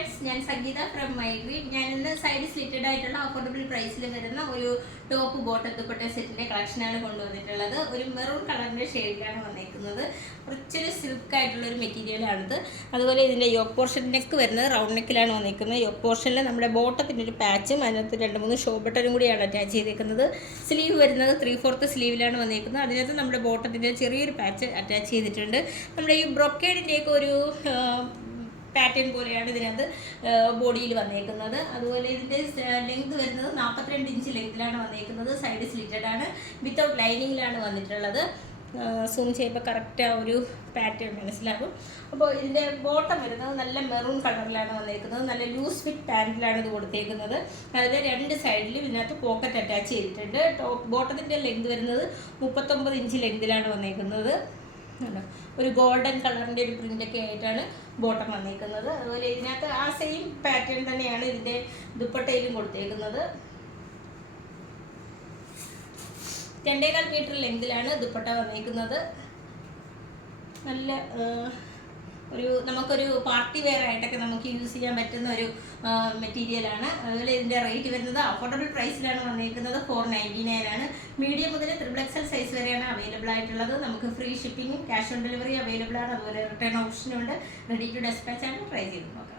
Friends ഞാൻ സംഗീത from my വീട്. ഞാൻ ഇന്ന് സൈഡ് സ്ലിറ്റഡ് ആയിട്ടുള്ള അഫോർഡബിൾ പ്രൈസിൽ വരുന്ന ഒരു ടോപ്പ് ബോട്ടം ദുപ്പട്ട സെറ്റിന്റെ കളക്ഷനാണ് കൊണ്ടുവന്നിട്ടുള്ളത്. ഒരു മെറൂൺ കളറിന്റെ ഷെയ്ഡിലാണ് വന്നേക്കുന്നത്. കുറച്ചൊരു സിൽക്ക് ആയിട്ടുള്ള ഒരു മെറ്റീരിയലാണിത് അതുപോലെ ഇതിന്റെ യോക്ക് പോർഷൻ നെക്ക് വരുന്നത് റൗണ്ട് നെക്കിലാണ് വന്നിരിക്കുന്നത് യോക്ക് പോർഷനിൽ നമ്മുടെ ബോട്ടത്തിന്റെ ഒരു പാച്ചും അതിനകത്ത് രണ്ട് മൂന്ന് ഷോ ബട്ടനും കൂടിയാണ് അറ്റാച്ച് ചെയ്തേക്കുന്നത്. സ്ലീവ് വരുന്നത് ത്രീ ഫോർത്ത് സ്ലീവിലാണ് വന്നിരിക്കുന്നത് അതിനകത്ത് നമ്മുടെ ബോട്ടത്തിന്റെ ചെറിയൊരു പാച്ച് അറ്റാച്ച് ചെയ്തിട്ടുണ്ട്. നമ്മുടെ ഈ ബ്രൊക്കേഡിന്റെയൊക്കെ ഒരു പാറ്റേൺ പോലെയാണ് ഇതിനകത്ത് ബോഡിയിൽ വന്നേക്കുന്നത്. അതുപോലെ ഇതിന്റെ ലെങ്ത് വരുന്നത് നാൽപ്പത്തിരണ്ട് ഇഞ്ച് ലെങ്ത്തിലാണ് വന്നേക്കുന്നത്. സൈഡ് സ്ലിറ്റഡ് ആണ്. വിത്തൗട്ട് ലൈനിങ്ങിലാണ് വന്നിട്ടുള്ളത്. സൂം ചെയ്യുമ്പോൾ കറക്റ്റ് ആ ഒരു പാറ്റേൺ മനസ്സിലാകും. അപ്പോൾ ഇതിന്റെ ബോട്ടം വരുന്നത് നല്ല മെറൂൺ കളറിലാണ് വന്നേക്കുന്നത്. നല്ല ലൂസ് ഫിറ്റ് പാന്റിലാണ് ഇത് കൊടുത്തേക്കുന്നത്. അതിൽ രണ്ട് സൈഡിലും ഇതിനകത്ത് പോക്കറ്റ് അറ്റാച്ച് ചെയ്തിട്ടുണ്ട്. ടോപ്പ് ബോട്ടത്തിന്റെ ലെങ്ത് വരുന്നത് മുപ്പത്തൊമ്പത് ഇഞ്ച് ലെങ്തിലാണ് വന്നേക്കുന്നത്. ഒരു ഗോൾഡൻ കളറിന്റെ ഒരു പ്രിന്റൊക്കെ ആയിട്ടാണ് ബോട്ടം വന്നിരിക്കുന്നത് അതുപോലെ ഇതിനകത്ത് ആ സെയിം പാറ്റേൺ തന്നെയാണ് ഇതിന്റെ ദുപ്പട്ടയിലും കൊടുത്തേക്കുന്നത്. രണ്ടേകാൽ മീറ്റർ ലെങ്തിലാണ് ദുപ്പട്ട വന്നിരിക്കുന്നത് നല്ല ഒരു നമുക്കൊരു പാർട്ടി വെയർ ആയിട്ടൊക്കെ നമുക്ക് യൂസ് ചെയ്യാൻ പറ്റുന്ന ഒരു മെറ്റീരിയലാണ് അതുപോലെ ഇതിന്റെ റേറ്റ് വരുന്നത് അഫോർഡബിൾ പ്രൈസിലാണ് വന്നിരിക്കുന്നത്. ഫോർ നയന്റി നയൻ ആണ്. മീഡിയം മുതൽ ത്രിബിൾ എക്സൽ സൈസ് വരെയാണ് അവൈലബിൾ ആയിട്ടുള്ളത്. നമുക്ക് ഫ്രീ ഷിപ്പിംഗും ക്യാഷ് ഓൺ ഡെലിവറി അവൈലബിൾ ആണ്. അതുപോലെ റിട്ടേൺ ഓപ്ഷനും ഉണ്ട്. റെഡി ടു ഡെസ്പാച്ച് ആണ്. ട്രൈ ചെയ്ത് നോക്കാം.